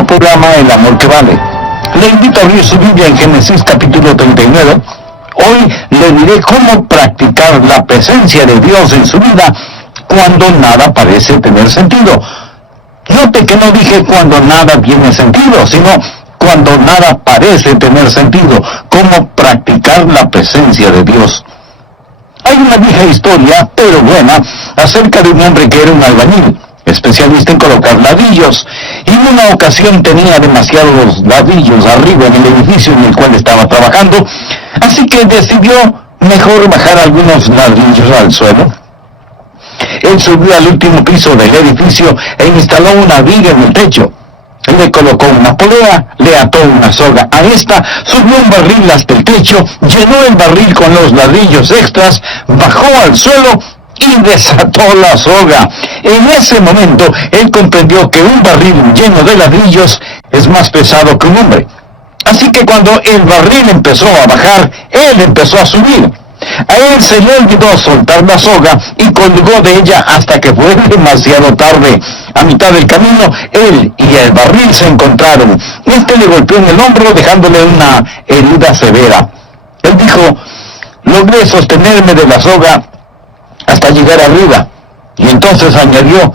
nuestro programa El Amor que Vale. Le invito a abrir su Biblia en Génesis capítulo 39. Hoy le diré cómo practicar la presencia de Dios en su vida cuando nada parece tener sentido. Note que no dije cuando nada tiene sentido, sino cuando nada parece tener sentido. Cómo practicar la presencia de Dios. Hay una vieja historia, pero buena, acerca de un hombre que era un albañil, especialista en colocar ladrillos, y en una ocasión tenía demasiados ladrillos arriba en el edificio en el cual estaba trabajando, así que decidió mejor bajar algunos ladrillos al suelo. Él subió al último piso del edificio e instaló una viga en el techo. Le colocó una polea, le ató una soga a esta, subió un barril hasta el techo, llenó el barril con los ladrillos extras, bajó al suelo y desató la soga. En ese momento, él comprendió que un barril lleno de ladrillos es más pesado que un hombre. Así que cuando el barril empezó a bajar, él empezó a subir. A él se le olvidó soltar la soga y colgó de ella hasta que fue demasiado tarde. A mitad del camino, él y el barril se encontraron. Este le golpeó en el hombro, dejándole una herida severa. Él dijo: logré sostenerme de la soga hasta llegar arriba. Y entonces añadió: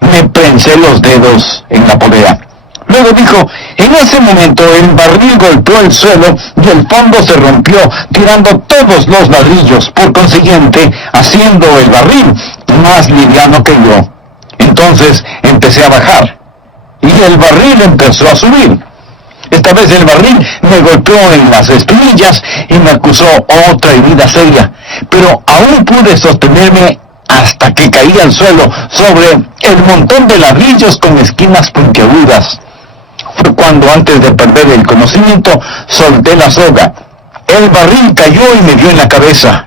me prensé los dedos en la polea. Luego dijo: en ese momento el barril golpeó el suelo y el fondo se rompió, tirando todos los ladrillos, por consiguiente, haciendo el barril más liviano que yo. Entonces empecé a bajar, y el barril empezó a subir. Esta vez el barril me golpeó en las espinillas y me acusó otra herida seria, pero aún pude sostenerme hasta que caí al suelo sobre el montón de ladrillos con esquinas puntiagudas. Fue cuando, antes de perder el conocimiento, solté la soga. El barril cayó y me dio en la cabeza.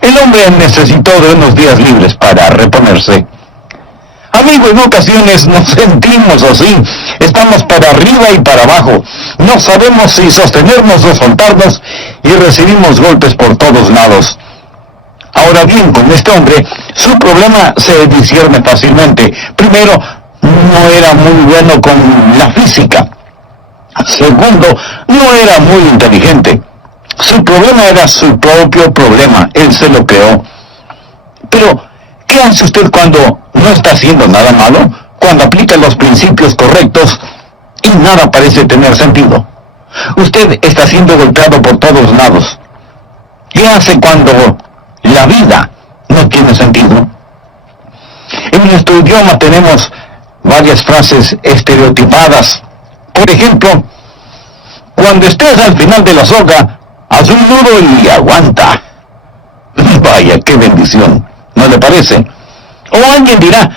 El hombre necesitó de unos días libres para reponerse. Amigo, en ocasiones nos sentimos así. Estamos para arriba y para abajo. No sabemos si sostenernos o soltarnos y recibimos golpes por todos lados. Ahora bien, con este hombre, su problema se discierne fácilmente. Primero, no era muy bueno con la física. Segundo, no era muy inteligente. Su problema era su propio problema. Él se lo creó. Pero, ¿qué hace usted cuando no está haciendo nada malo? Cuando aplica los principios correctos y nada parece tener sentido. Usted está siendo golpeado por todos lados. ¿Qué hace cuando la vida no tiene sentido? En nuestro idioma tenemos varias frases estereotipadas. Por ejemplo, cuando estés al final de la soga, haz un nudo y aguanta. Vaya, qué bendición, ¿no le parece? O alguien dirá: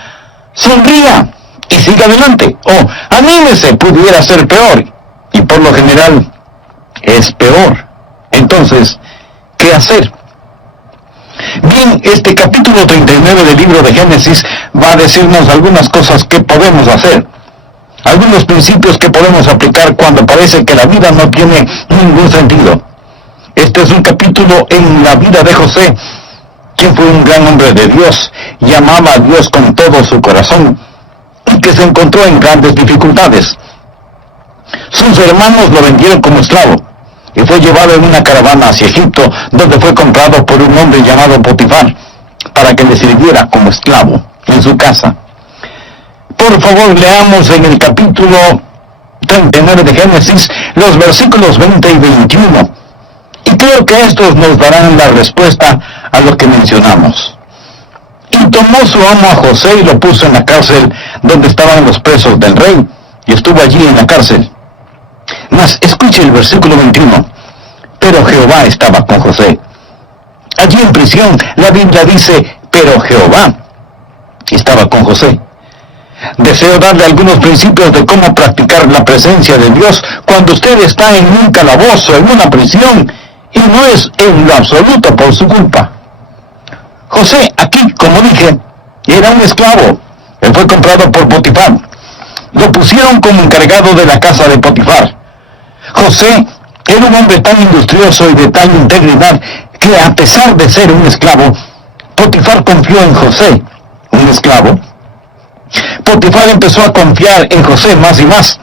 sonría y siga adelante. O anímese, pudiera ser peor. Y por lo general es peor. Entonces, ¿qué hacer? Bien, este capítulo 39 del libro de Génesis va a decirnos algunas cosas que podemos hacer. Algunos principios que podemos aplicar cuando parece que la vida no tiene ningún sentido. Este es un capítulo en la vida de José, quien fue un gran hombre de Dios y amaba a Dios con todo su corazón, y que se encontró en grandes dificultades. Sus hermanos lo vendieron como esclavo, y fue llevado en una caravana hacia Egipto, donde fue comprado por un hombre llamado Potifar, para que le sirviera como esclavo en su casa. Por favor, leamos en el capítulo 39 de Génesis, los versículos 20 y 21. Y creo que estos nos darán la respuesta a lo que mencionamos. Y tomó su amo a José y lo puso en la cárcel donde estaban los presos del rey, y estuvo allí en la cárcel. Mas escuche el versículo 21. Pero Jehová estaba con José. Allí en prisión, la Biblia dice: pero Jehová estaba con José. Deseo darle algunos principios de cómo practicar la presencia de Dios cuando usted está en un calabozo, en una prisión, y no es en lo absoluto por su culpa. José, aquí, como dije, era un esclavo. Él fue comprado por Potifar. Lo pusieron como encargado de la casa de Potifar. José era un hombre tan industrioso y de tal integridad que, a pesar de ser un esclavo, Potifar confió en José, un esclavo. Potifar empezó a confiar en José más y más,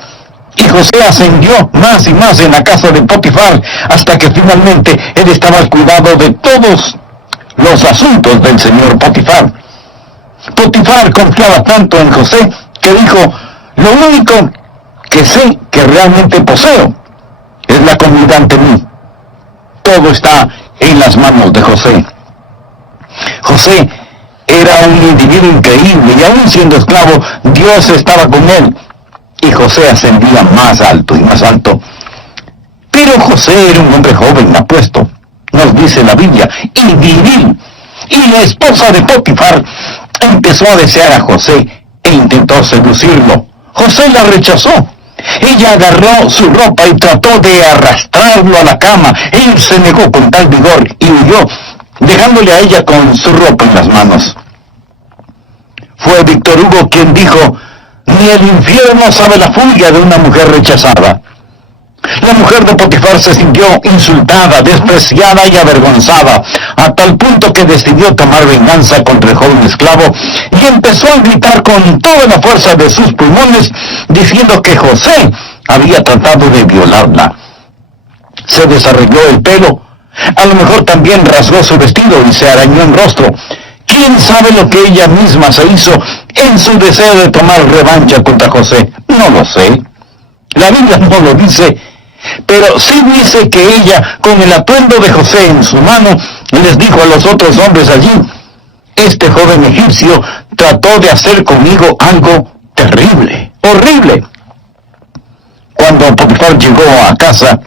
Y José ascendió más y más en la casa de Potifar, hasta que finalmente él estaba al cuidado de todos los asuntos del señor Potifar. Potifar confiaba tanto en José que dijo: lo único que sé que realmente poseo es la comida ante mí. Todo está en las manos de José. José era un individuo increíble y aún siendo esclavo, Dios estaba con él. Y José ascendía más alto y más alto. Pero José era un hombre joven, apuesto, nos dice la Biblia, y viril. Y la esposa de Potifar empezó a desear a José e intentó seducirlo. José la rechazó. Ella agarró su ropa y trató de arrastrarlo a la cama. Él se negó con tal vigor y huyó, dejándole a ella con su ropa en las manos. Fue Víctor Hugo quien dijo: ni el infierno sabe la furia de una mujer rechazada. La mujer de Potifar se sintió insultada, despreciada y avergonzada, a tal punto que decidió tomar venganza contra el joven esclavo y empezó a gritar con toda la fuerza de sus pulmones, diciendo que José había tratado de violarla. Se desarregló el pelo, a lo mejor también rasgó su vestido y se arañó el rostro. ¿Quién sabe lo que ella misma se hizo en su deseo de tomar revancha contra José? No lo sé. La Biblia no lo dice, pero sí dice que ella, con el atuendo de José en su mano, les dijo a los otros hombres allí: este joven egipcio trató de hacer conmigo algo terrible, horrible. Cuando Potifar llegó a casa,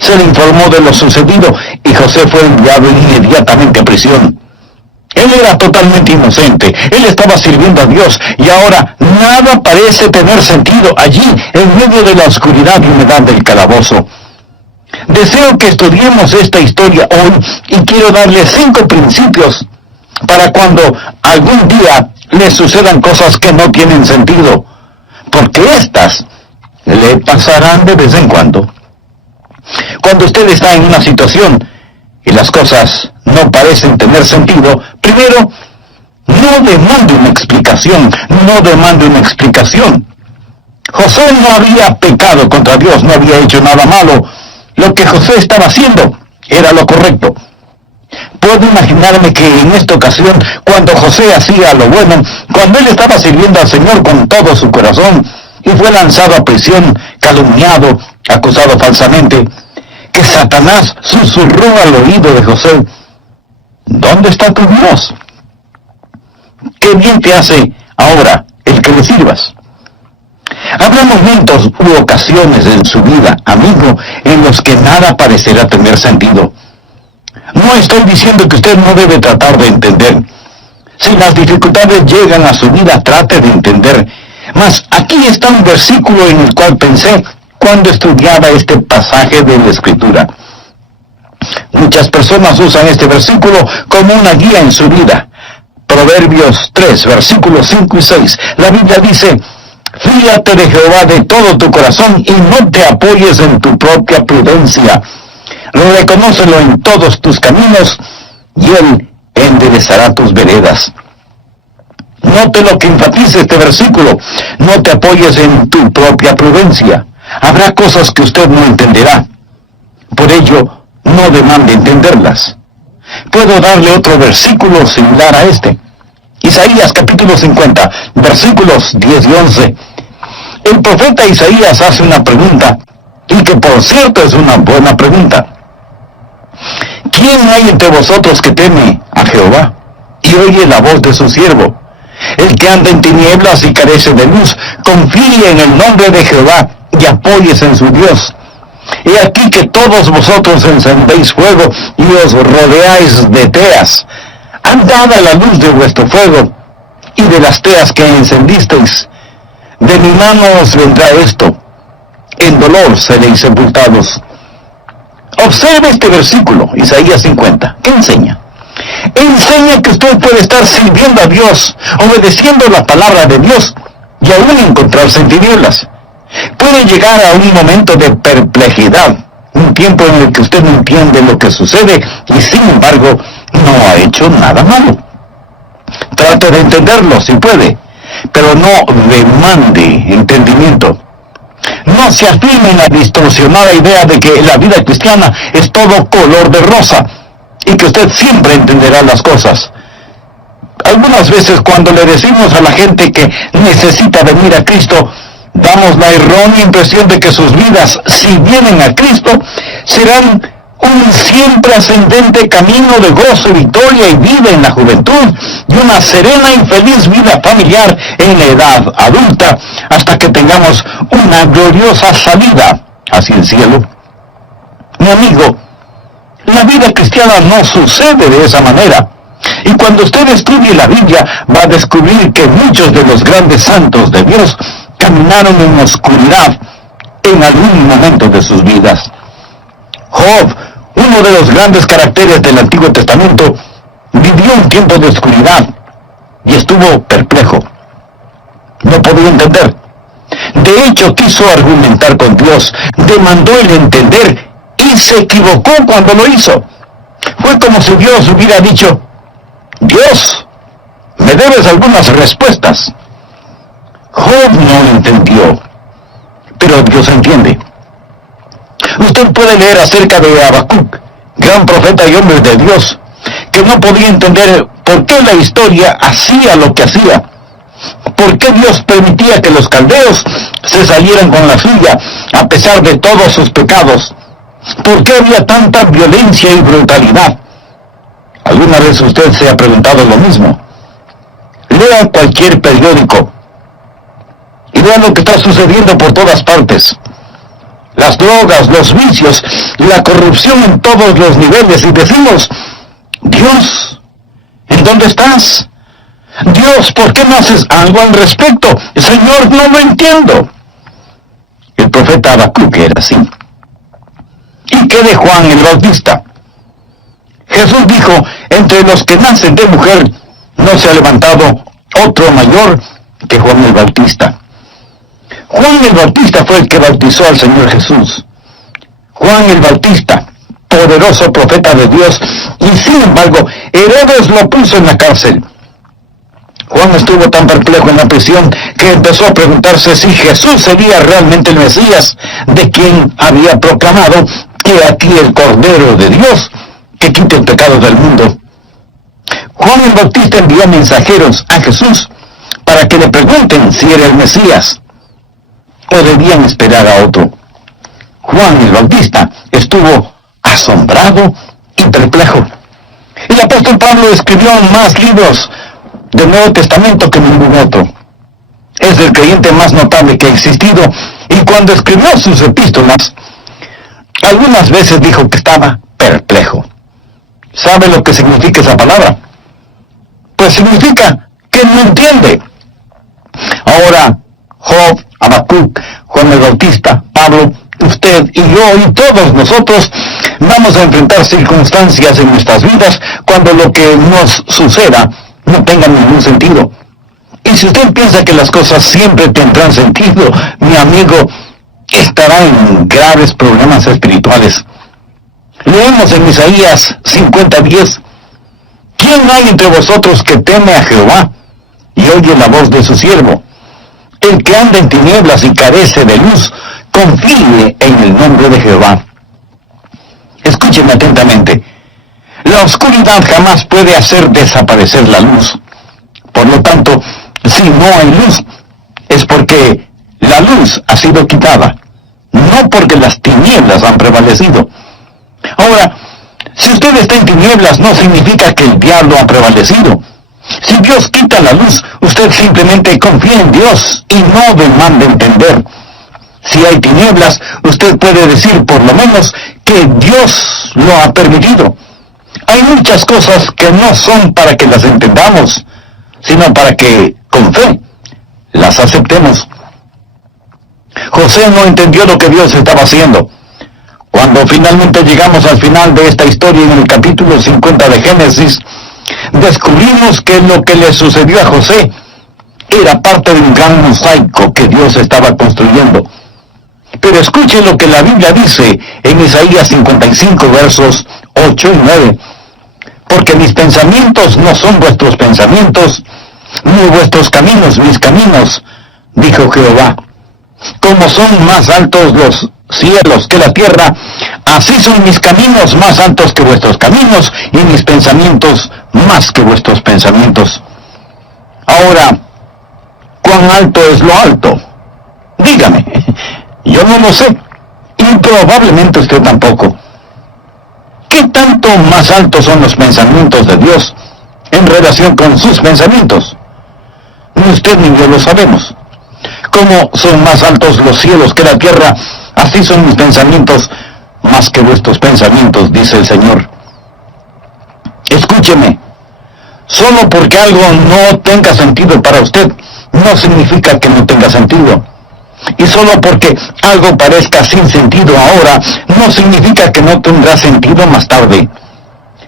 se le informó de lo sucedido y José fue enviado inmediatamente a prisión. Él era totalmente inocente, él estaba sirviendo a Dios y ahora nada parece tener sentido allí en medio de la oscuridad y humedad del calabozo. Deseo que estudiemos esta historia hoy y quiero darle 5 principios para cuando algún día le sucedan cosas que no tienen sentido, porque estas le pasarán de vez en cuando. Cuando usted está en una situación y las cosas no parecen tener sentido, primero, no demande una explicación, no demande una explicación. José no había pecado contra Dios, no había hecho nada malo. Lo que José estaba haciendo era lo correcto. Puedo imaginarme que en esta ocasión, cuando José hacía lo bueno, cuando él estaba sirviendo al Señor con todo su corazón, y fue lanzado a prisión, calumniado, acusado falsamente, que Satanás susurró al oído de José: ¿dónde está tu Dios? ¿Qué bien te hace ahora el que le sirvas? Habrá momentos u ocasiones en su vida, amigo, en los que nada parecerá tener sentido. No estoy diciendo que usted no debe tratar de entender. Si las dificultades llegan a su vida, trate de entender. Mas aquí está un versículo en el cual pensé cuando estudiaba este pasaje de la Escritura. Muchas personas usan este versículo como una guía en su vida. Proverbios 3, versículos 5 y 6. La Biblia dice: fíate de Jehová de todo tu corazón y no te apoyes en tu propia prudencia. Reconócelo en todos tus caminos y Él enderezará tus veredas. Note lo que enfatiza este versículo: no te apoyes en tu propia prudencia. Habrá cosas que usted no entenderá. Por ello, no demande entenderlas. Puedo darle otro versículo similar a este. Isaías capítulo 50, versículos 10 y 11. El profeta Isaías hace una pregunta, y que por cierto es una buena pregunta. ¿Quién hay entre vosotros que teme a Jehová y oye la voz de su siervo? El que anda en tinieblas y carece de luz, confíe en el nombre de Jehová y apóyese en su Dios. He aquí que todos vosotros encendéis fuego y os rodeáis de teas. Andad a la luz de vuestro fuego y de las teas que encendisteis. De mi mano os vendrá esto, en dolor seréis sepultados. Observe este versículo, Isaías 50. ¿Qué enseña? Enseña que usted puede estar sirviendo a Dios, obedeciendo la palabra de Dios, y aún encontrarse en tinieblas. Puede llegar a un momento de perplejidad, un tiempo en el que usted no entiende lo que sucede, y sin embargo, no ha hecho nada malo. Trate de entenderlo si puede, pero no demande entendimiento. No se afirme en la distorsionada idea de que la vida cristiana es todo color de rosa y que usted siempre entenderá las cosas. Algunas veces cuando le decimos a la gente que necesita venir a Cristo, damos la errónea impresión de que sus vidas, si vienen a Cristo, serán un siempre ascendente camino de gozo, victoria y vida en la juventud, y una serena y feliz vida familiar en la edad adulta, hasta que tengamos una gloriosa salida hacia el cielo. Mi amigo, la vida cristiana no sucede de esa manera. Y cuando usted estudie la Biblia, va a descubrir que muchos de los grandes santos de Dios caminaron en oscuridad en algún momento de sus vidas. Job, uno de los grandes caracteres del Antiguo Testamento, vivió un tiempo de oscuridad y estuvo perplejo. No podía entender. De hecho, quiso argumentar con Dios, demandó el entender y se equivocó cuando lo hizo. Fue como si Dios hubiera dicho: Dios, me debes algunas respuestas. Job no entendió, pero Dios entiende. Usted puede leer acerca de Habacuc, gran profeta y hombre de Dios, que no podía entender por qué la historia hacía lo que hacía, por qué Dios permitía que los caldeos se salieran con la suya a pesar de todos sus pecados, por qué había tanta violencia y brutalidad. ¿Alguna vez usted se ha preguntado lo mismo? Lea cualquier periódico y vea lo que está sucediendo por todas partes. Las drogas, los vicios, la corrupción en todos los niveles, y decimos: Dios, ¿en dónde estás? Dios, ¿por qué no haces algo al respecto? Señor, no lo entiendo. El profeta Habacuc era así. ¿Y qué de Juan el Bautista? Jesús dijo: entre los que nacen de mujer no se ha levantado otro mayor que Juan el Bautista. Juan el Bautista fue el que bautizó al Señor Jesús. Juan el Bautista, poderoso profeta de Dios, y sin embargo, Herodes lo puso en la cárcel. Juan estuvo tan perplejo en la prisión que empezó a preguntarse si Jesús sería realmente el Mesías, de quien había proclamado: que aquí el Cordero de Dios que quite el pecado del mundo. Juan el Bautista envió mensajeros a Jesús para que le pregunten si era el Mesías o debían esperar a otro. Juan el Bautista estuvo asombrado y perplejo. El apóstol Pablo escribió más libros del Nuevo Testamento que ningún otro. Es el creyente más notable que ha existido, y cuando escribió sus epístolas, algunas veces dijo que estaba perplejo. ¿Sabe lo que significa esa palabra? Pues significa que no entiende. Ahora, Job, Habacuc, Juan el Bautista, Pablo, usted y yo y todos nosotros vamos a enfrentar circunstancias en nuestras vidas cuando lo que nos suceda no tenga ningún sentido. Y si usted piensa que las cosas siempre tendrán sentido, mi amigo, estará en graves problemas espirituales. Leemos en Isaías 50:10: ¿quién hay entre vosotros que teme a Jehová y oye la voz de su siervo? El que anda en tinieblas y carece de luz, confíe en el nombre de Jehová. Escúcheme atentamente. La oscuridad jamás puede hacer desaparecer la luz. Por lo tanto, si no hay luz, es porque la luz ha sido quitada, no porque las tinieblas han prevalecido. Ahora, si usted está en tinieblas, no significa que el diablo ha prevalecido. Si Dios quita la luz, usted simplemente confía en Dios y no demanda entender. Si hay tinieblas, usted puede decir por lo menos que Dios lo ha permitido. Hay muchas cosas que no son para que las entendamos, sino para que, con fe, las aceptemos. José no entendió lo que Dios estaba haciendo. Cuando finalmente llegamos al final de esta historia, en el capítulo 50 de Génesis, descubrimos que lo que le sucedió a José era parte de un gran mosaico que Dios estaba construyendo. Pero escuche lo que la Biblia dice en Isaías 55, versos 8 y 9. Porque mis pensamientos no son vuestros pensamientos, ni vuestros caminos mis caminos, dijo Jehová. Como son más altos los cielos que la tierra, así son mis caminos más altos que vuestros caminos, y mis pensamientos más que vuestros pensamientos. Ahora, ¿cuán alto es lo alto? Dígame, yo no lo sé, y probablemente usted tampoco. ¿Qué tanto más altos son los pensamientos de Dios en relación con sus pensamientos? Ni usted ni yo lo sabemos. Como son más altos los cielos que la tierra, así son mis pensamientos más que vuestros pensamientos, dice el Señor. Escúcheme, solo porque algo no tenga sentido para usted, no significa que no tenga sentido. Y solo porque algo parezca sin sentido ahora, no significa que no tendrá sentido más tarde.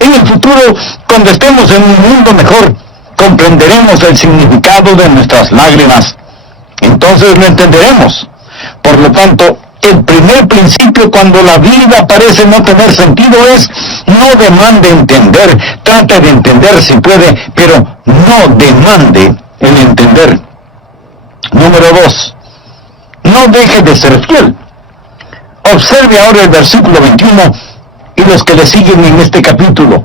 En el futuro, cuando estemos en un mundo mejor, comprenderemos el significado de nuestras lágrimas. Entonces lo entenderemos. Por lo tanto, el primer principio cuando la vida parece no tener sentido es: no demande entender, trate de entender si puede, pero no demande el entender. Número 2. No deje de ser fiel. Observe ahora el versículo 21 y los que le siguen en este capítulo.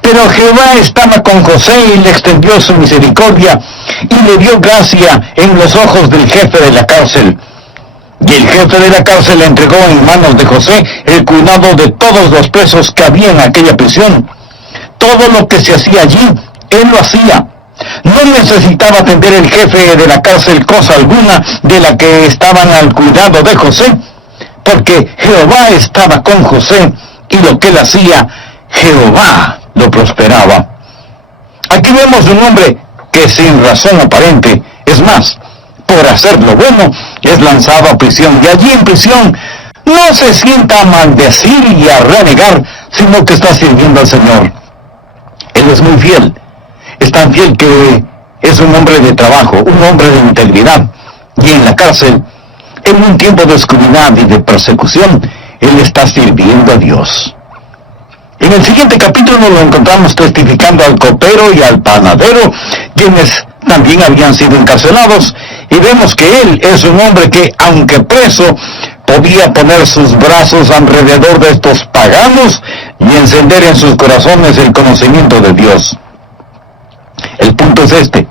Pero Jehová estaba con José y le extendió su misericordia y le dio gracia en los ojos del jefe de la cárcel. Y el jefe de la cárcel le entregó en manos de José el cuidado de todos los presos que había en aquella prisión. Todo lo que se hacía allí, él lo hacía. No necesitaba atender el jefe de la cárcel cosa alguna de la que estaban al cuidado de José, porque Jehová estaba con José y lo que él hacía, Jehová lo prosperaba. Aquí vemos un hombre que sin razón aparente, es más, por hacer lo bueno, es lanzado a prisión, y allí en prisión no se sienta a maldecir y a renegar, sino que está sirviendo al Señor. Él es muy fiel. Es tan fiel que es un hombre de trabajo, un hombre de integridad. Y en la cárcel, en un tiempo de oscuridad y de persecución, él está sirviendo a Dios. En el siguiente capítulo lo encontramos testificando al copero y al panadero, quienes también habían sido encarcelados, y vemos que él es un hombre que, aunque preso, podía poner sus brazos alrededor de estos paganos y encender en sus corazones el conocimiento de Dios. El punto es este: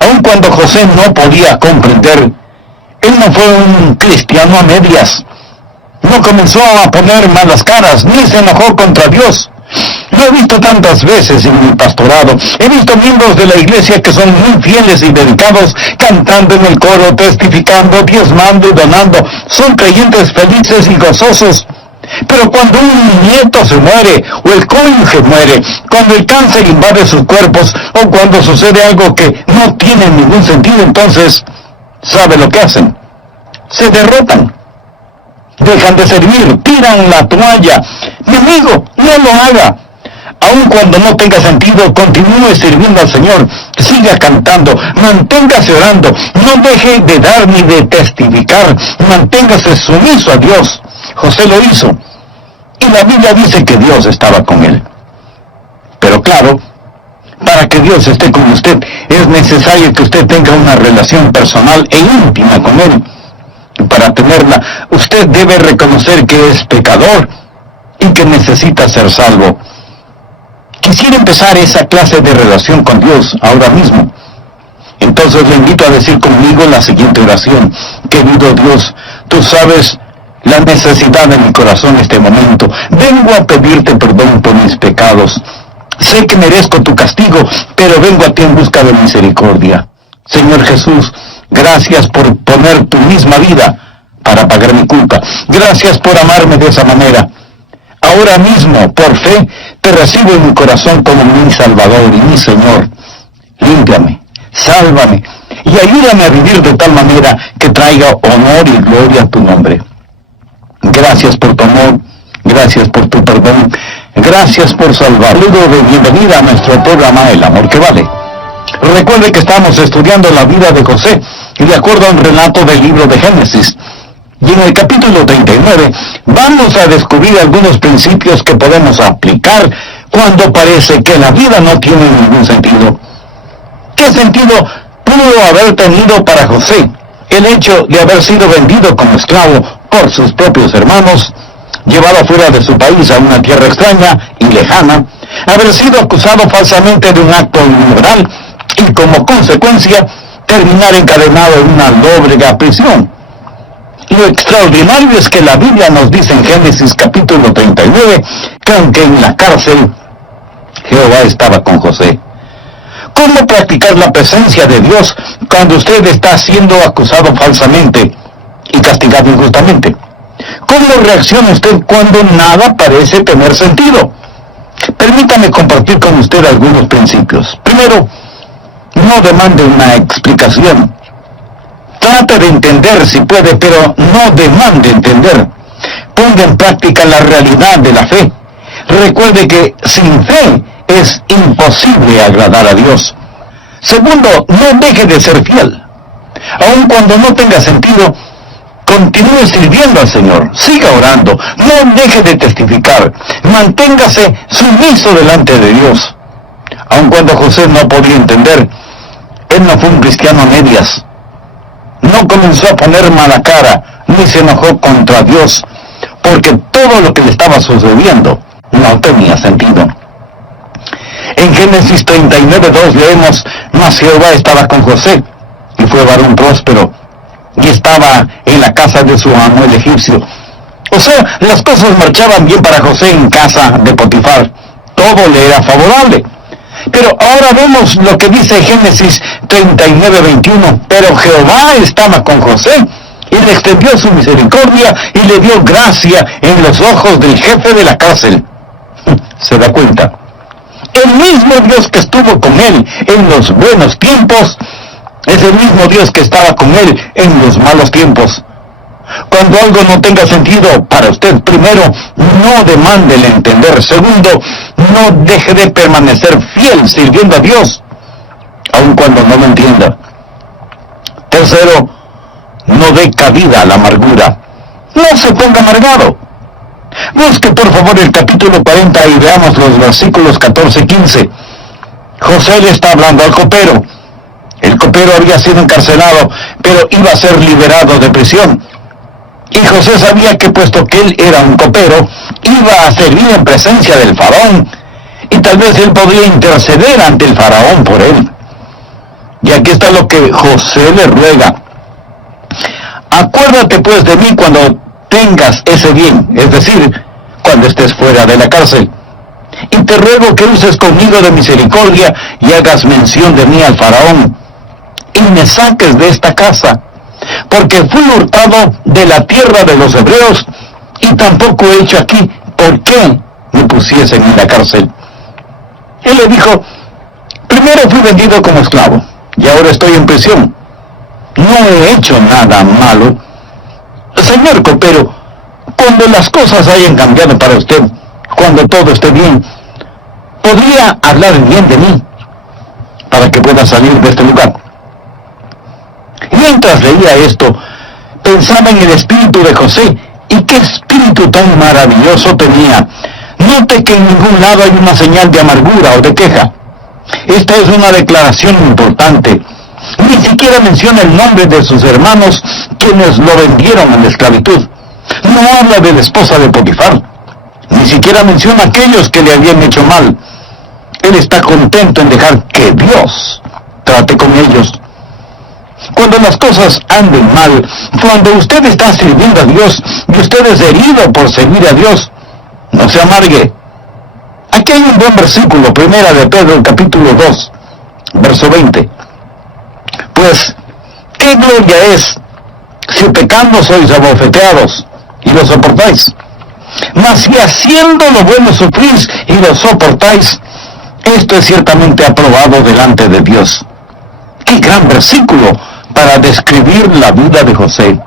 aun cuando José no podía comprender, él no fue un cristiano a medias. No comenzó a poner malas caras, ni se enojó contra Dios. Lo he visto tantas veces en mi pastorado. He visto miembros de la iglesia que son muy fieles y dedicados, cantando en el coro, testificando, diezmando y donando. Son creyentes felices y gozosos. Pero cuando un nieto se muere, o el cónyuge muere, cuando el cáncer invade sus cuerpos, o cuando sucede algo que no tiene ningún sentido, entonces, ¿sabe lo que hacen? Se derrotan. Dejan de servir, tiran la toalla. Mi amigo, no lo haga. Aun cuando no tenga sentido, continúe sirviendo al Señor. Siga cantando, manténgase orando, no deje de dar ni de testificar, manténgase sumiso a Dios. José lo hizo, y la Biblia dice que Dios estaba con él. Pero claro, para que Dios esté con usted, es necesario que usted tenga una relación personal e íntima con Él. Y para tenerla, usted debe reconocer que es pecador y que necesita ser salvo. Quisiera empezar esa clase de relación con Dios ahora mismo. Entonces le invito a decir conmigo la siguiente oración: querido Dios, tú sabes la necesidad de mi corazón en este momento. Vengo a pedirte perdón por mis pecados. Sé que merezco tu castigo, pero vengo a ti en busca de misericordia. Señor Jesús, gracias por poner tu misma vida para pagar mi culpa. Gracias por amarme de esa manera. Ahora mismo, por fe, te recibo en mi corazón como mi Salvador y mi Señor. Límpiame, sálvame y ayúdame a vivir de tal manera que traiga honor y gloria a tu nombre. Gracias por tu amor, gracias por tu perdón, gracias por salvar. Saludo de bienvenida a nuestro programa El Amor que Vale. Recuerde que estamos estudiando la vida de José, y de acuerdo a un relato del libro de Génesis. Y en el capítulo 39 vamos a descubrir algunos principios que podemos aplicar cuando parece que la vida no tiene ningún sentido. ¿Qué sentido pudo haber tenido para José El hecho de haber sido vendido como esclavo por sus propios hermanos, llevado fuera de su país a una tierra extraña y lejana, haber sido acusado falsamente de un acto inmoral y como consecuencia terminar encadenado en una lóbrega prisión. Lo extraordinario es que la Biblia nos dice en Génesis capítulo 39 que aunque en la cárcel, Jehová estaba con José. ¿Cómo practicar la presencia de Dios cuando usted está siendo acusado falsamente y castigado injustamente? ¿Cómo reacciona usted cuando nada parece tener sentido? Permítame compartir con usted algunos principios. Primero, no demande una explicación. Trate de entender si puede, pero no demande entender. Ponga en práctica la realidad de la fe. Recuerde que sin fe es imposible agradar a Dios. Segundo, no deje de ser fiel. Aun cuando no tenga sentido, continúe sirviendo al Señor. Siga orando. No deje de testificar. Manténgase sumiso delante de Dios. Aun cuando José no podía entender, él no fue un cristiano a medias. No comenzó a poner mala cara, ni se enojó contra Dios, porque todo lo que le estaba sucediendo no tenía sentido. En Génesis 39:2 leemos: mas Jehová estaba con José, y fue varón próspero, y estaba en la casa de su amo el egipcio. O sea, las cosas marchaban bien para José en casa de Potifar. Todo le era favorable. Pero ahora vemos lo que dice Génesis 39:21. Pero Jehová estaba con José, y le extendió su misericordia, y le dio gracia en los ojos del jefe de la cárcel. ¿Se da cuenta? El mismo Dios que estuvo con él en los buenos tiempos, es el mismo Dios que estaba con él en los malos tiempos. Cuando algo no tenga sentido para usted, primero, no demande el entender. Segundo, no deje de permanecer fiel sirviendo a Dios, aun cuando no lo entienda. Tercero, no dé cabida a la amargura. No se ponga amargado. Busque por favor el capítulo 40 y veamos los versículos 14 y 15. José le está hablando al copero. El copero había sido encarcelado, pero iba a ser liberado de prisión. Y José sabía que puesto que él era un copero, iba a servir en presencia del faraón, y tal vez él podía interceder ante el faraón por él. Y aquí está lo que José le ruega: acuérdate pues de mí cuando tengas ese bien, es decir, cuando estés fuera de la cárcel. Y te ruego que uses conmigo de misericordia y hagas mención de mí al faraón, y me saques de esta casa, porque fui hurtado de la tierra de los hebreos, y tampoco he hecho aquí por qué me pusiesen en la cárcel. Él le dijo: primero fui vendido como esclavo, y ahora estoy en prisión. No he hecho nada malo. Señor copero, cuando las cosas hayan cambiado para usted, cuando todo esté bien, ¿podría hablar bien de mí para que pueda salir de este lugar? Mientras leía esto, pensaba en el espíritu de José, y qué espíritu tan maravilloso tenía. Note que en ningún lado hay una señal de amargura o de queja. Esta es una declaración importante. Ni siquiera menciona el nombre de sus hermanos quienes lo vendieron en la esclavitud. No habla de la esposa de Potifar. Ni siquiera menciona a aquellos que le habían hecho mal. Él está contento en dejar que Dios trate con ellos. Cuando las cosas anden mal, cuando usted está sirviendo a Dios y usted es herido por servir a Dios, no se amargue. Aquí hay un buen versículo, primera de Pedro, capítulo 2, verso 20. Pues, ¿qué gloria es si pecando sois abofeteados y lo soportáis? Mas si haciendo lo bueno sufrís y lo soportáis, esto es ciertamente aprobado delante de Dios. ¡Qué gran versículo para describir la vida de José!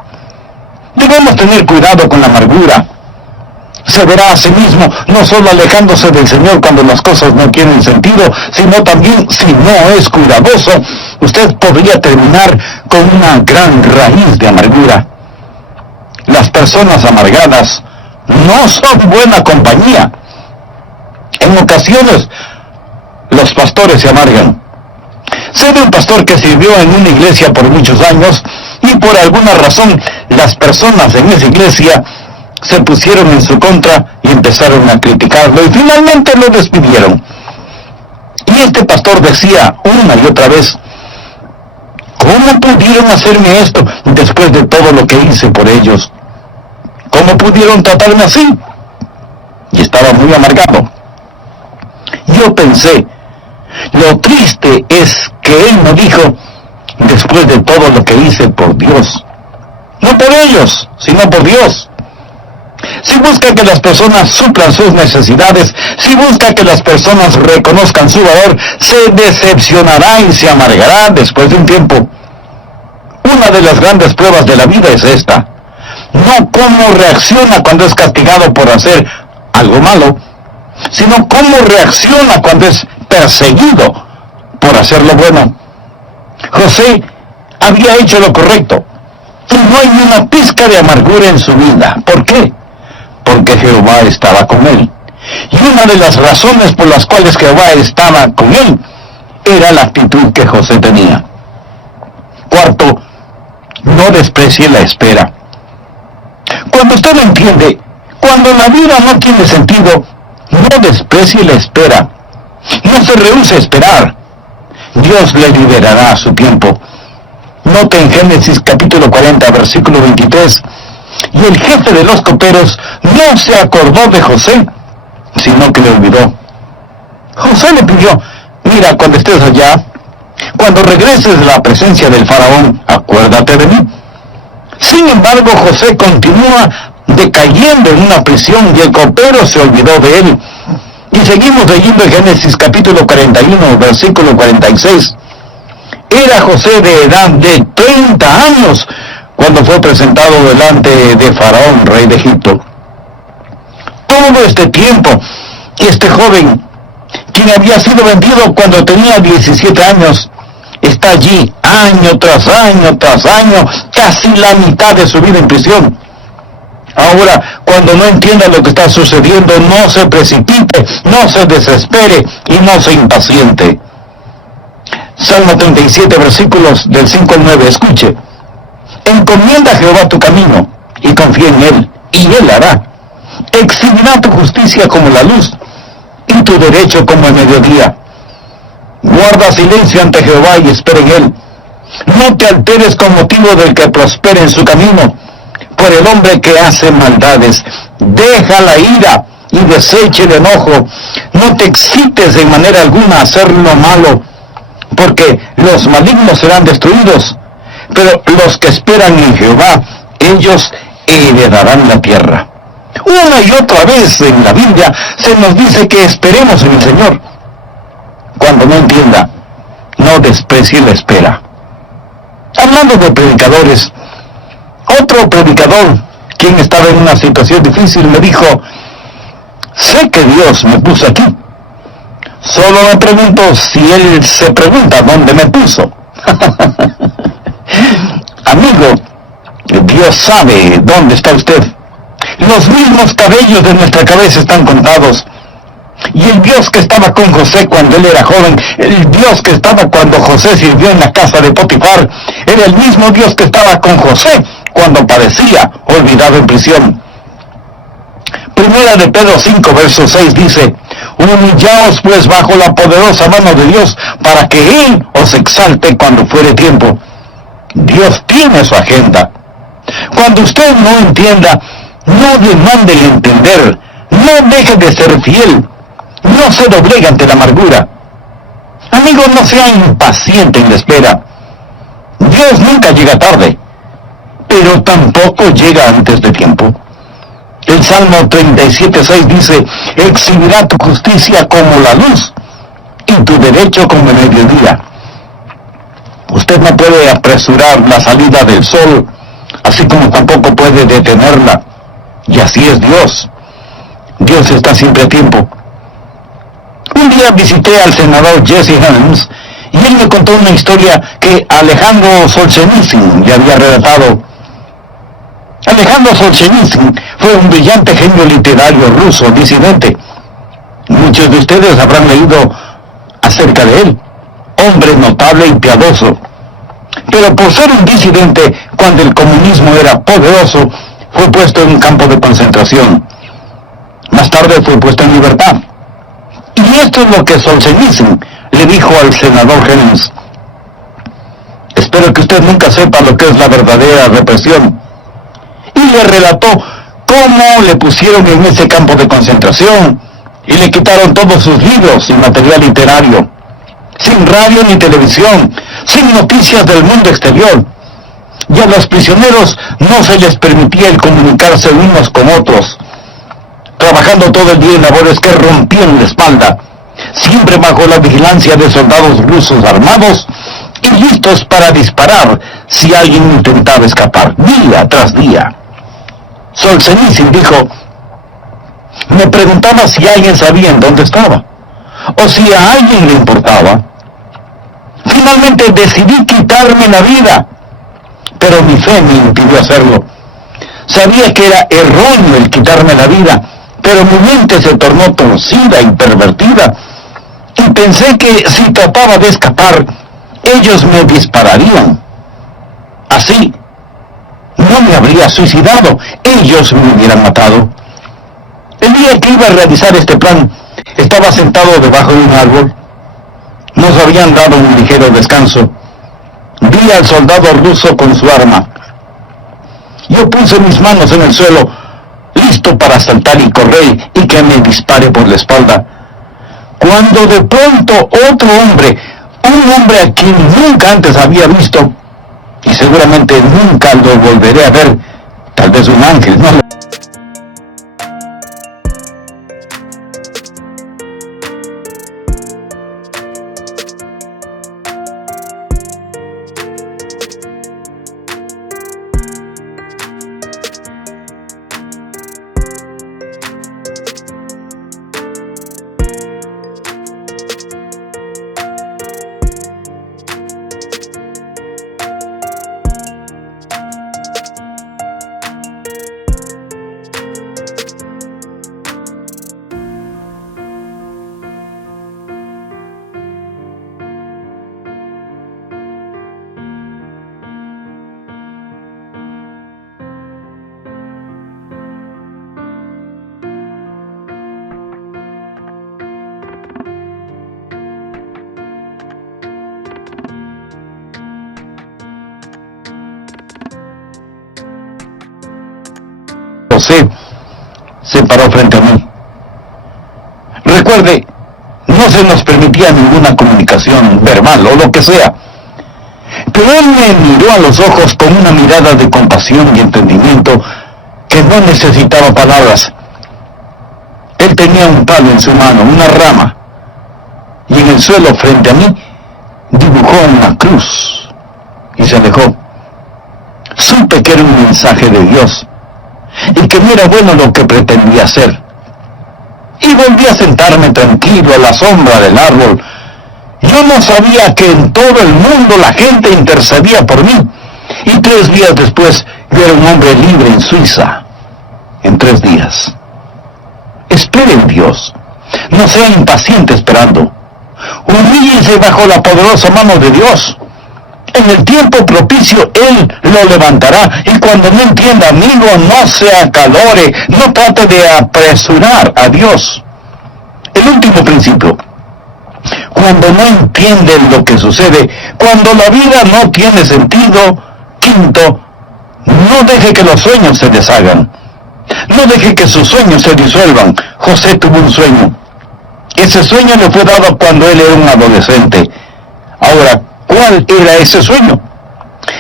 Debemos tener cuidado con la amargura. Se verá a sí mismo no solo alejándose del Señor cuando las cosas no tienen sentido, sino también, si no es cuidadoso, usted podría terminar con una gran raíz de amargura. Las personas amargadas no son buena compañía. En ocasiones, los pastores se amargan. Sé de un pastor que sirvió en una iglesia por muchos años, y y por alguna razón las personas en esa iglesia se pusieron en su contra y empezaron a criticarlo y finalmente lo despidieron. Y este pastor decía una y otra vez: ¿cómo pudieron hacerme esto después de todo lo que hice por ellos? ¿Cómo pudieron tratarme así? Y estaba muy amargado. Yo pensé, lo triste es que él no dijo: después de todo lo que hice por Dios. No por ellos, sino por Dios. Si busca que las personas suplan sus necesidades, si busca que las personas reconozcan su valor, se decepcionará y se amargará después de un tiempo. Una de las grandes pruebas de la vida es esta: no cómo reacciona cuando es castigado por hacer algo malo, sino cómo reacciona cuando es perseguido por hacer lo bueno. José había hecho lo correcto, y no hay ni una pizca de amargura en su vida. ¿Por qué? Porque Jehová estaba con él. Y una de las razones por las cuales Jehová estaba con él era la actitud que José tenía. Cuarto, no desprecie la espera. Cuando usted lo entiende, cuando la vida no tiene sentido, no desprecie la espera. No se rehúse a esperar. Dios le liberará a su tiempo. Note en Génesis capítulo 40, versículo 23, y el jefe de los coperos no se acordó de José, sino que le olvidó. José le pidió: mira, cuando estés allá, cuando regreses de la presencia del faraón, acuérdate de mí. Sin embargo, José continúa decayendo en una prisión y el copero se olvidó de él. Y seguimos leyendo en Génesis capítulo 41, versículo 46. Era José de edad de 30 años cuando fue presentado delante de Faraón, rey de Egipto. Todo este tiempo, este joven, quien había sido vendido cuando tenía 17 años, está allí año tras año tras año, casi la mitad de su vida en prisión. Ahora, cuando no entienda lo que está sucediendo, no se precipite, no se desespere y no se impaciente. Salmo 37, versículos del 5 al 9, escuche: encomienda a Jehová tu camino, y confía en él, y él hará. Exhibirá tu justicia como la luz, y tu derecho como el mediodía. Guarda silencio ante Jehová y espera en él. No te alteres con motivo del que prospere en su camino, por el hombre que hace maldades. Deja la ira y deseche el enojo. No te excites de manera alguna a hacer lo malo, porque los malignos serán destruidos, pero los que esperan en Jehová, ellos heredarán la tierra. Una y otra vez en la Biblia se nos dice que esperemos en el Señor. Cuando no entienda, no desprecie la espera. Hablando de predicadores, otro predicador, quien estaba en una situación difícil, me dijo: sé que Dios me puso aquí. Solo me pregunto si Él se pregunta dónde me puso. Amigo, Dios sabe dónde está usted. Los mismos cabellos de nuestra cabeza están contados. Y el Dios que estaba con José cuando él era joven, el Dios que estaba cuando José sirvió en la casa de Potifar, era el mismo Dios que estaba con José cuando parecía olvidado en prisión. Primera de Pedro 5, verso 6 dice: humillaos pues bajo la poderosa mano de Dios, para que Él os exalte cuando fuere tiempo. Dios tiene su agenda. Cuando usted no entienda, no demande el entender, no deje de ser fiel, no se doblegue ante la amargura. Amigo, no sea impaciente en la espera. Dios nunca llega tarde, pero tampoco llega antes de tiempo. El Salmo 37:6 dice: exhibirá tu justicia como la luz, y tu derecho como el mediodía. Usted no puede apresurar la salida del sol, así como tampoco puede detenerla. Y así es Dios. Dios está siempre a tiempo. Un día visité al senador Jesse Helms, y él me contó una historia que Alejandro Solzhenitsyn le había relatado. Alejandro Solzhenitsyn fue un brillante genio literario ruso, disidente. Muchos de ustedes habrán leído acerca de él. Hombre notable y piadoso. Pero por ser un disidente, cuando el comunismo era poderoso, fue puesto en un campo de concentración. Más tarde fue puesto en libertad. Y esto es lo que Solzhenitsyn le dijo al senador Helms: espero que usted nunca sepa lo que es la verdadera represión. Y le relató cómo le pusieron en ese campo de concentración y le quitaron todos sus libros y material literario, sin radio ni televisión, sin noticias del mundo exterior. Y a los prisioneros no se les permitía el comunicarse unos con otros, trabajando todo el día en labores que rompían la espalda, siempre bajo la vigilancia de soldados rusos armados y listos para disparar si alguien intentaba escapar, día tras día. Solzhenitsyn dijo: me preguntaba si alguien sabía en dónde estaba, o si a alguien le importaba. Finalmente decidí quitarme la vida, pero mi fe me impidió hacerlo. Sabía que era erróneo el quitarme la vida, pero mi mente se tornó torcida y pervertida, y pensé que si trataba de escapar, ellos me dispararían. Así, no me habría suicidado, ellos me hubieran matado. El día que iba a realizar este plan, estaba sentado debajo de un árbol. Nos habían dado un ligero descanso. Vi al soldado ruso con su arma. Yo puse mis manos en el suelo, listo para saltar y correr y que me dispare por la espalda, cuando de pronto otro hombre, un hombre a quien nunca antes había visto, y seguramente nunca lo volveré a ver, tal vez un ángel, ¿no? José se paró frente a mí. Recuerde, no se nos permitía ninguna comunicación verbal o lo que sea, pero él me miró a los ojos con una mirada de compasión y entendimiento que no necesitaba palabras. Él tenía un palo en su mano, una rama, y en el suelo frente a mí dibujó una cruz y se alejó. Supe que era un mensaje de Dios y que no era bueno lo que pretendía hacer. Y volví a sentarme tranquilo a la sombra del árbol. Yo no sabía que en todo el mundo la gente intercedía por mí. Y 3 días después yo era un hombre libre en Suiza. En 3 días. Espere en Dios. No sea impaciente esperando. Humíllese bajo la poderosa mano de Dios. En el tiempo propicio Él lo levantará. Y cuando no entienda, amigo, no se acalore, no trate de apresurar a Dios. El último principio: cuando no entienden lo que sucede, cuando la vida no tiene sentido. Quinto, no deje que los sueños se deshagan. No deje que sus sueños se disuelvan. José tuvo un sueño. Ese sueño le fue dado cuando él era un adolescente. Ahora, ¿cuál era ese sueño?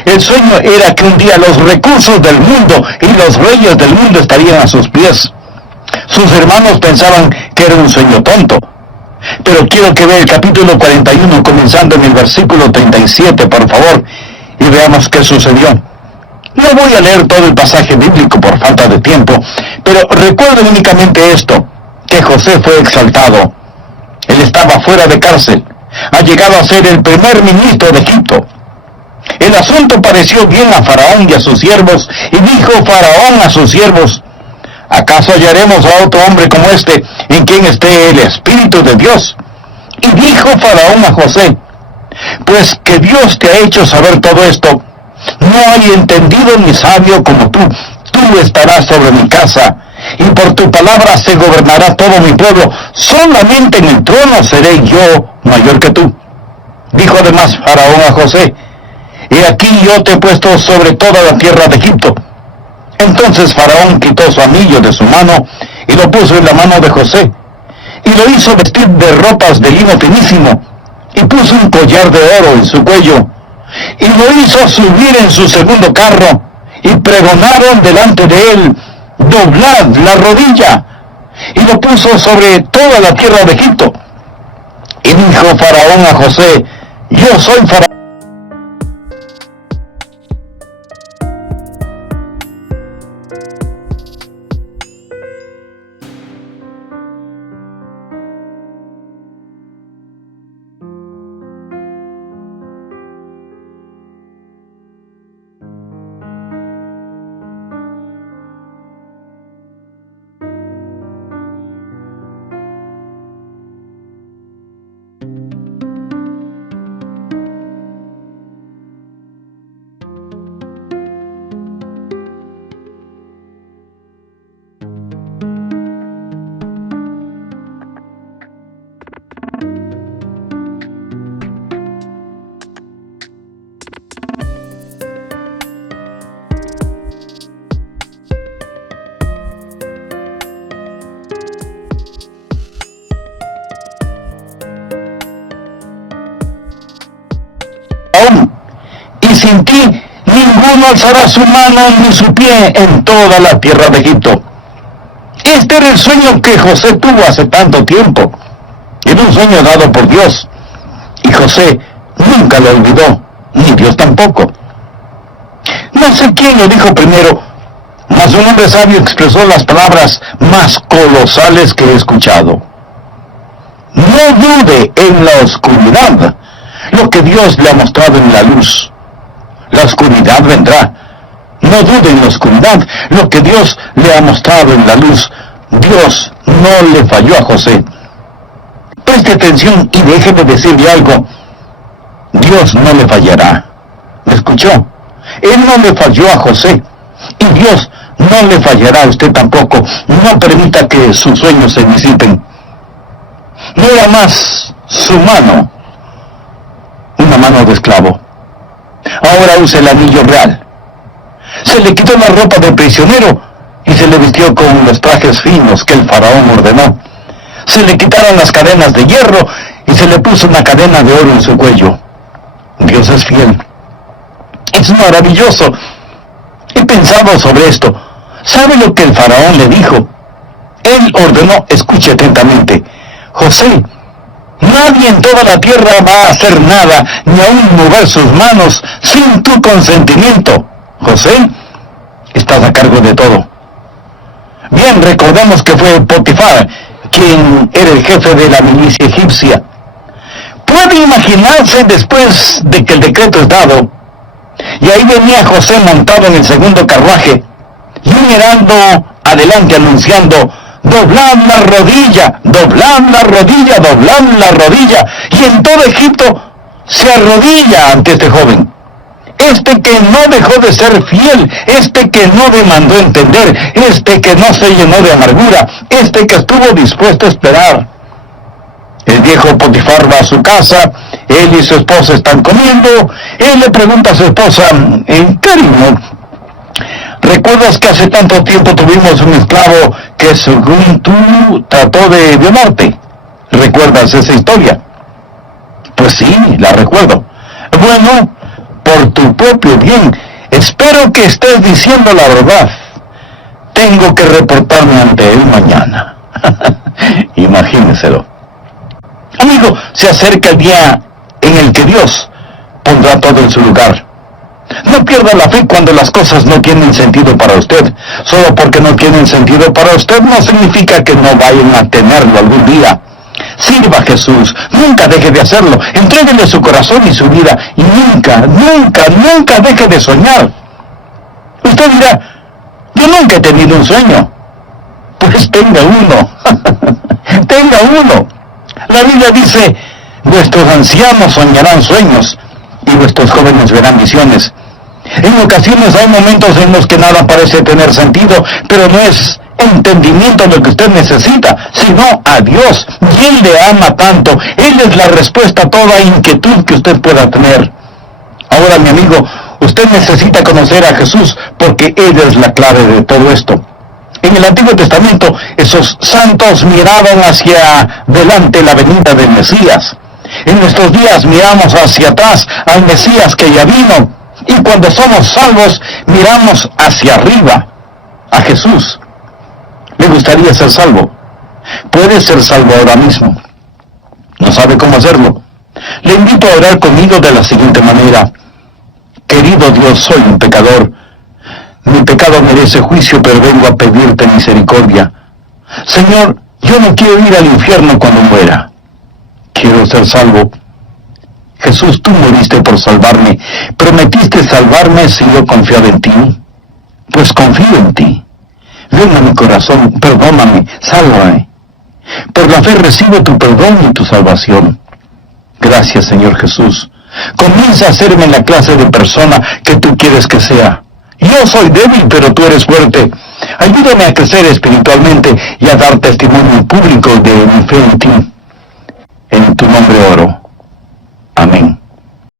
El sueño era que un día los recursos del mundo y los reyes del mundo estarían a sus pies. Sus hermanos pensaban que era un sueño tonto. Pero quiero que vea el capítulo 41, comenzando en el versículo 37, por favor, y veamos qué sucedió. No voy a leer todo el pasaje bíblico por falta de tiempo, pero recuerden únicamente esto, que José fue exaltado. Él estaba fuera de cárcel. Ha llegado a ser el primer ministro de Egipto. El asunto pareció bien a Faraón y a sus siervos, y dijo Faraón a sus siervos: ¿acaso hallaremos a otro hombre como este, en quien esté el Espíritu de Dios? Y dijo Faraón a José: pues que Dios te ha hecho saber todo esto, No hay entendido ni sabio como tú. Tú estarás sobre mi casa, y por tu palabra se gobernará todo mi pueblo. Solamente en el trono seré yo mayor que tú. Dijo además Faraón a José: he aquí yo te he puesto sobre toda la tierra de Egipto. Entonces Faraón quitó su anillo de su mano y lo puso en la mano de José, y lo hizo vestir de ropas de lino finísimo, y puso un collar de oro en su cuello, y lo hizo subir en su segundo carro, y pregonaron delante de él: doblad la rodilla, y lo puso sobre toda la tierra de Egipto. Y dijo Faraón a José: yo soy Faraón. Y sin ti ninguno alzará su mano ni su pie en toda la tierra de Egipto. Este era el sueño que José tuvo hace tanto tiempo. Era un sueño dado por Dios, y José nunca lo olvidó, ni Dios tampoco. No sé quién lo dijo primero, mas un hombre sabio expresó las palabras más colosales que he escuchado: no dude en la oscuridad lo que Dios le ha mostrado en la luz. La oscuridad vendrá. No dude en la oscuridad lo que Dios le ha mostrado en la luz. Dios no le falló a José. Preste atención y déjeme decirle algo. Dios no le fallará. ¿Me escuchó? Él no le falló a José. Y Dios no le fallará a usted tampoco. No permita que sus sueños se disipen. No era más su mano, una mano de esclavo. Ahora usa el anillo real. Se le quitó la ropa de prisionero y se le vistió con los trajes finos que el faraón ordenó. Se le quitaron las cadenas de hierro y se le puso una cadena de oro en su cuello. Dios es fiel. Es maravilloso. He pensado sobre esto. ¿Sabe lo que el faraón le dijo? Él ordenó, escuche atentamente: José, nadie en toda la tierra va a hacer nada, ni aun mover sus manos, sin tu consentimiento. José, estás a cargo de todo. Bien, recordemos que fue Potifar quien era el jefe de la milicia egipcia. Puede imaginarse, después de que el decreto es dado, y ahí venía José montado en el segundo carruaje, y un heraldo adelante anunciando: doblad la rodilla, doblad la rodilla, doblad la rodilla. Y en todo Egipto se arrodilla ante este joven. Este que no dejó de ser fiel, este que no demandó entender, este que no se llenó de amargura, este que estuvo dispuesto a esperar. El viejo Potifar va a su casa, él y su esposa están comiendo. Él le pregunta a su esposa: cariño, ¿recuerdas que hace tanto tiempo tuvimos un esclavo que, según tú, trató de violarte? ¿Recuerdas esa historia? Pues sí, la recuerdo. Bueno, por tu propio bien, espero que estés diciendo la verdad. Tengo que reportarme ante él mañana. Imagíneselo. Amigo, se acerca el día en el que Dios pondrá todo en su lugar. No pierda la fe cuando las cosas no tienen sentido para usted. Solo porque no tienen sentido para usted no significa que no vayan a tenerlo algún día. Sirva a Jesús, nunca deje de hacerlo. Entréguele su corazón y su vida, y nunca, nunca, nunca deje de soñar. Usted dirá: yo nunca he tenido un sueño. Pues tenga uno. Tenga uno. La Biblia dice: vuestros ancianos soñarán sueños y vuestros jóvenes verán visiones. En ocasiones hay momentos en los que nada parece tener sentido, pero no es entendimiento lo que usted necesita, sino a Dios. Y Él le ama tanto. Él es la respuesta a toda inquietud que usted pueda tener. Ahora, mi amigo, usted necesita conocer a Jesús porque Él es la clave de todo esto. En el Antiguo Testamento, esos santos miraban hacia delante la venida del Mesías. En nuestros días miramos hacia atrás al Mesías que ya vino. Y cuando somos salvos, miramos hacia arriba, a Jesús. ¿Le gustaría ser salvo? Puede ser salvo ahora mismo. ¿No sabe cómo hacerlo? Le invito a orar conmigo de la siguiente manera. Querido Dios, soy un pecador. Mi pecado merece juicio, pero vengo a pedirte misericordia. Señor, yo no quiero ir al infierno cuando muera. Quiero ser salvo. Jesús, tú moriste por salvarme. ¿Prometiste salvarme si yo confiaba en ti? Pues confío en ti. Ven a mi corazón, perdóname, sálvame. Por la fe recibo tu perdón y tu salvación. Gracias, Señor Jesús. Comienza a hacerme la clase de persona que tú quieres que sea. Yo soy débil, pero tú eres fuerte. Ayúdame a crecer espiritualmente y a dar testimonio público de mi fe en ti. En tu nombre oro.